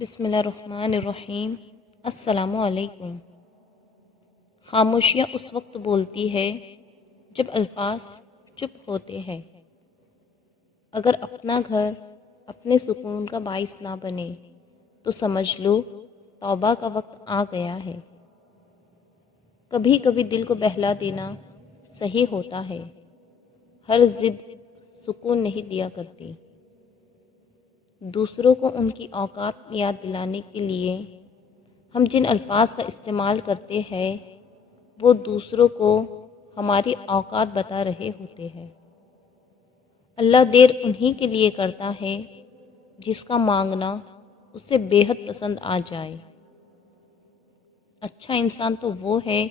بسم اللہ الرحمن الرحیم۔ السلام علیکم۔ خاموشیاں اس وقت بولتی ہے جب الفاظ چپ ہوتے ہیں۔ اگر اپنا گھر اپنے سکون کا باعث نہ بنے تو سمجھ لو توبہ کا وقت آ گیا ہے۔ کبھی کبھی دل کو بہلا دینا صحیح ہوتا ہے، ہر ضد سکون نہیں دیا کرتی۔ دوسروں کو ان کی اوقات یاد دلانے کے لیے ہم جن الفاظ کا استعمال کرتے ہیں وہ دوسروں کو ہماری اوقات بتا رہے ہوتے ہیں۔ اللہ دیر انہی کے لیے کرتا ہے جس کا مانگنا اسے بے حد پسند آ جائے۔ اچھا انسان تو وہ ہے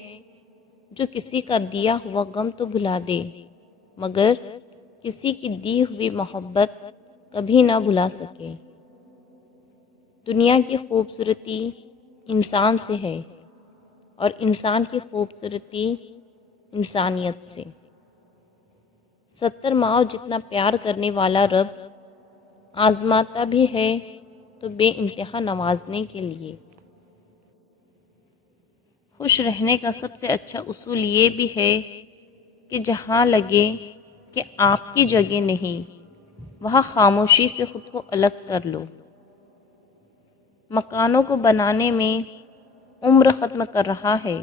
جو کسی کا دیا ہوا غم تو بھلا دے مگر کسی کی دی ہوئی محبت کبھی نہ بھلا سکے۔ دنیا کی خوبصورتی انسان سے ہے اور انسان کی خوبصورتی انسانیت سے۔ 70 ماؤں جتنا پیار کرنے والا رب آزماتا بھی ہے تو بے انتہا نوازنے کے لیے۔ خوش رہنے کا سب سے اچھا اصول یہ بھی ہے کہ جہاں لگے کہ آپ کی جگہ نہیں وہاں خاموشی سے خود کو الگ کر لو۔ مکانوں کو بنانے میں عمر ختم کر رہا ہے،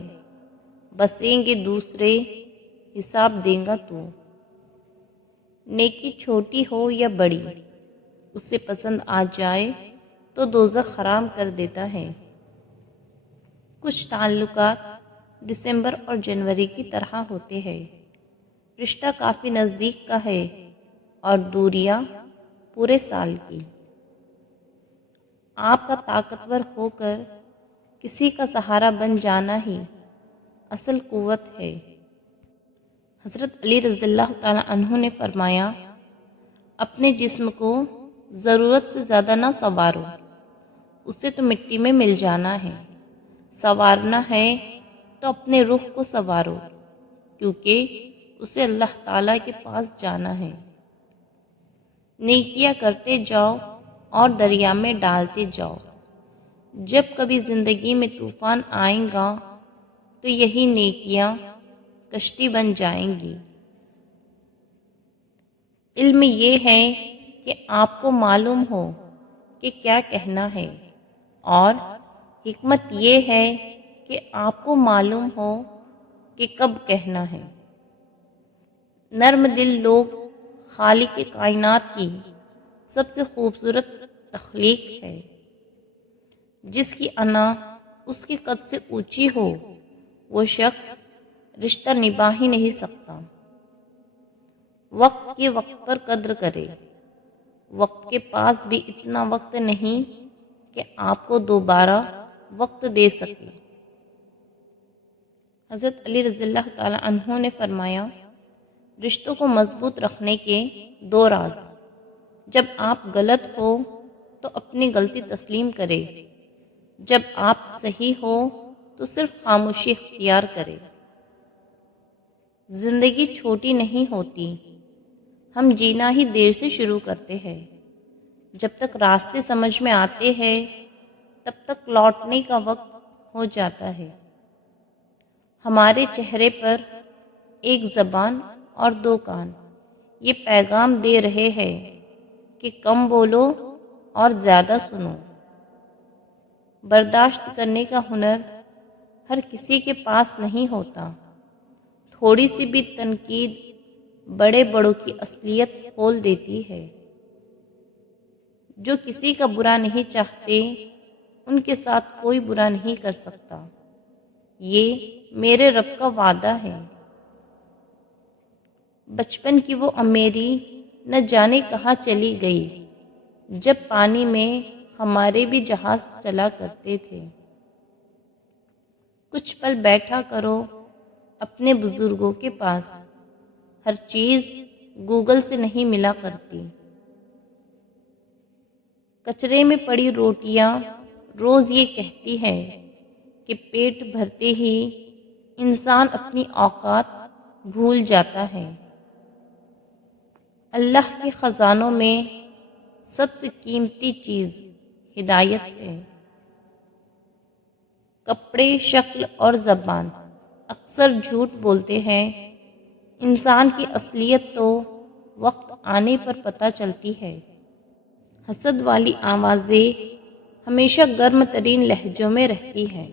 بسیں گے دوسرے، حساب دے گا تو۔ نیکی چھوٹی ہو یا بڑی اسے پسند آ جائے تو دوزخ حرام کر دیتا ہے۔ کچھ تعلقات دسمبر اور جنوری کی طرح ہوتے ہیں، رشتہ کافی نزدیک کا ہے اور دوریاں پورے سال کی۔ آپ کا طاقتور ہو کر کسی کا سہارا بن جانا ہی اصل قوت ہے۔ حضرت علی رضی اللہ تعالیٰ عنہ نے فرمایا، اپنے جسم کو ضرورت سے زیادہ نہ سنوارو، اسے تو مٹی میں مل جانا ہے۔ سنوارنا ہے تو اپنے روح کو سنوارو کیونکہ اسے اللہ تعالیٰ کے پاس جانا ہے۔ نیکیاں کرتے جاؤ اور دریا میں ڈالتے جاؤ۔ جب کبھی زندگی میں طوفان آئیں گا تو یہی نیکیاں کشتی بن جائیں گی۔ علم یہ ہے کہ آپ کو معلوم ہو کہ کیا کہنا ہے اور حکمت یہ ہے کہ آپ کو معلوم ہو کہ کب کہنا ہے۔ نرم دل لوگ خالق کائنات کی سب سے خوبصورت تخلیق ہے۔ جس کی انا اس کے قد سے اونچی ہو وہ شخص رشتہ نبھا ہی نہیں سکتا۔ وقت کے وقت پر قدر کرے، وقت کے پاس بھی اتنا وقت نہیں کہ آپ کو دوبارہ وقت دے سکے۔ حضرت علی رضی اللہ تعالیٰ عنہ نے فرمایا، رشتوں کو مضبوط رکھنے کے 2 راز۔ جب آپ غلط ہو تو اپنی غلطی تسلیم کرے، جب آپ صحیح ہو تو صرف خاموشی اختیار کرے۔ زندگی چھوٹی نہیں ہوتی، ہم جینا ہی دیر سے شروع کرتے ہیں۔ جب تک راستے سمجھ میں آتے ہیں تب تک لوٹنے کا وقت ہو جاتا ہے۔ ہمارے چہرے پر ایک زبان اور 2 کان یہ پیغام دے رہے ہیں کہ کم بولو اور زیادہ سنو۔ برداشت کرنے کا ہنر ہر کسی کے پاس نہیں ہوتا۔ تھوڑی سی بھی تنقید بڑے بڑوں کی اصلیت کھول دیتی ہے۔ جو کسی کا برا نہیں چاہتے ان کے ساتھ کوئی برا نہیں کر سکتا، یہ میرے رب کا وعدہ ہے۔ بچپن کی وہ امیری نہ جانے کہاں چلی گئی جب پانی میں ہمارے بھی جہاز چلا کرتے تھے۔ کچھ پل بیٹھا کرو اپنے بزرگوں کے پاس، ہر چیز گوگل سے نہیں ملا کرتی۔ کچرے میں پڑی روٹیاں روز یہ کہتی ہے کہ پیٹ بھرتے ہی انسان اپنی اوقات بھول جاتا ہے۔ اللہ کے خزانوں میں سب سے قیمتی چیز ہدایت ہے۔ کپڑے، شکل اور زبان اکثر جھوٹ بولتے ہیں۔ انسان کی اصلیت تو وقت آنے پر پتہ چلتی ہے۔ حسد والی آوازیں ہمیشہ گرم ترین لہجوں میں رہتی ہیں۔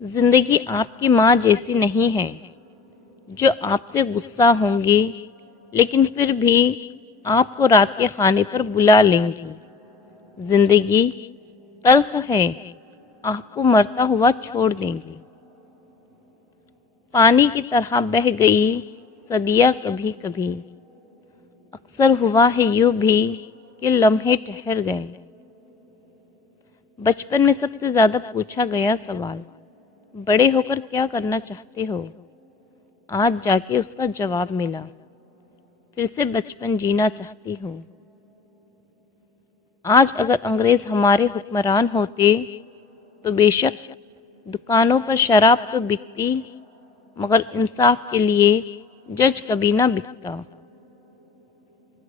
زندگی آپ کی ماں جیسی نہیں ہے جو آپ سے غصہ ہوں گی لیکن پھر بھی آپ کو رات کے کھانے پر بلا لیں گی۔ زندگی تلخ ہے، آپ کو مرتا ہوا چھوڑ دیں گی۔ پانی کی طرح بہہ گئی صدیاں کبھی کبھی، اکثر ہوا ہے یوں بھی کہ لمحے ٹھہر گئے۔ بچپن میں سب سے زیادہ پوچھا گیا سوال، بڑے ہو کر کیا کرنا چاہتے ہو؟ آج جا کے اس کا جواب ملا، پھر سے بچپن جینا چاہتی ہوں۔ آج اگر انگریز ہمارے حکمران ہوتے تو بے شک دکانوں پر شراب تو بکتی، مگر انصاف کے لیے جج کبھی نہ بکتا۔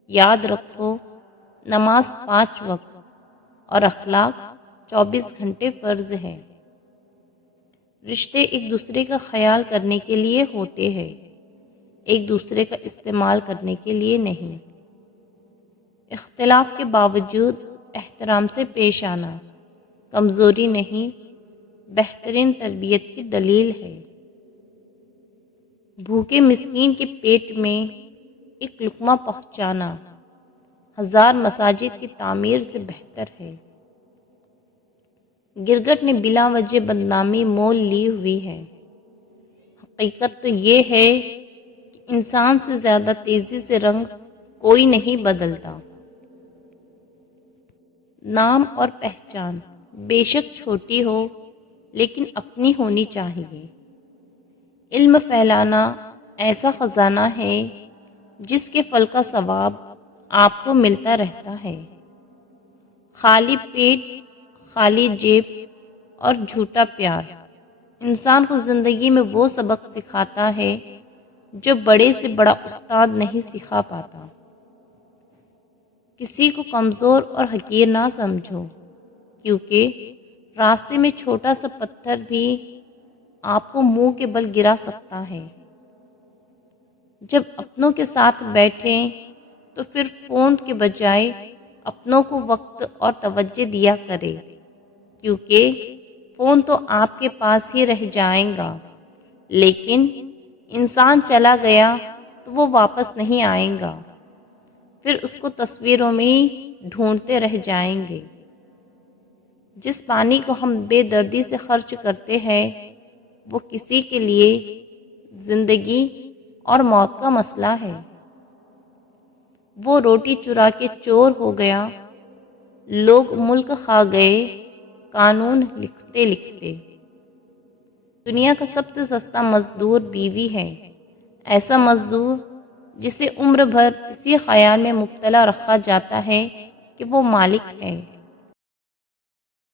یاد رکھو، نماز 5 وقت اور اخلاق 24 گھنٹے فرض ہے۔ رشتے ایک دوسرے کا خیال کرنے کے لیے ہوتے ہیں، ایک دوسرے کا استعمال کرنے کے لیے نہیں۔ اختلاف کے باوجود احترام سے پیش آنا کمزوری نہیں، بہترین تربیت کی دلیل ہے۔ بھوکے مسکین کے پیٹ میں ایک لقمہ پہنچانا 1000 مساجد کی تعمیر سے بہتر ہے۔ گرگٹ نے بلا وجہ بدنامی مول لی ہوئی ہے۔ حقیقت تو یہ ہے کہ انسان سے زیادہ تیزی سے رنگ کوئی نہیں بدلتا۔ نام اور پہچان بے شک چھوٹی ہو لیکن اپنی ہونی چاہیے۔ علم پھیلانا ایسا خزانہ ہے جس کے پھل کا ثواب آپ کو ملتا رہتا ہے۔ خالی پیٹ، خالی جیب اور جھوٹا پیار انسان کو زندگی میں وہ سبق سکھاتا ہے جو بڑے سے بڑا استاد نہیں سکھا پاتا۔ کسی کو کمزور اور حقیر نہ سمجھو، کیونکہ راستے میں چھوٹا سا پتھر بھی آپ کو منہ کے بل گرا سکتا ہے۔ جب اپنوں کے ساتھ بیٹھیں تو پھر فون کے بجائے اپنوں کو وقت اور توجہ دیا کرے، کیونکہ فون تو آپ کے پاس ہی رہ جائے گا، لیکن انسان چلا گیا تو وہ واپس نہیں آئے گا، پھر اس کو تصویروں میں ڈھونڈتے رہ جائیں گے۔ جس پانی کو ہم بے دردی سے خرچ کرتے ہیں وہ کسی کے لیے زندگی اور موت کا مسئلہ ہے۔ وہ روٹی چرا کے چور ہو گیا، لوگ ملک کھا گئے قانون لکھتے لکھتے۔ دنیا کا سب سے سستا مزدور بیوی ہے، ایسا مزدور جسے عمر بھر اسی خیال میں مبتلا رکھا جاتا ہے کہ وہ مالک ہے۔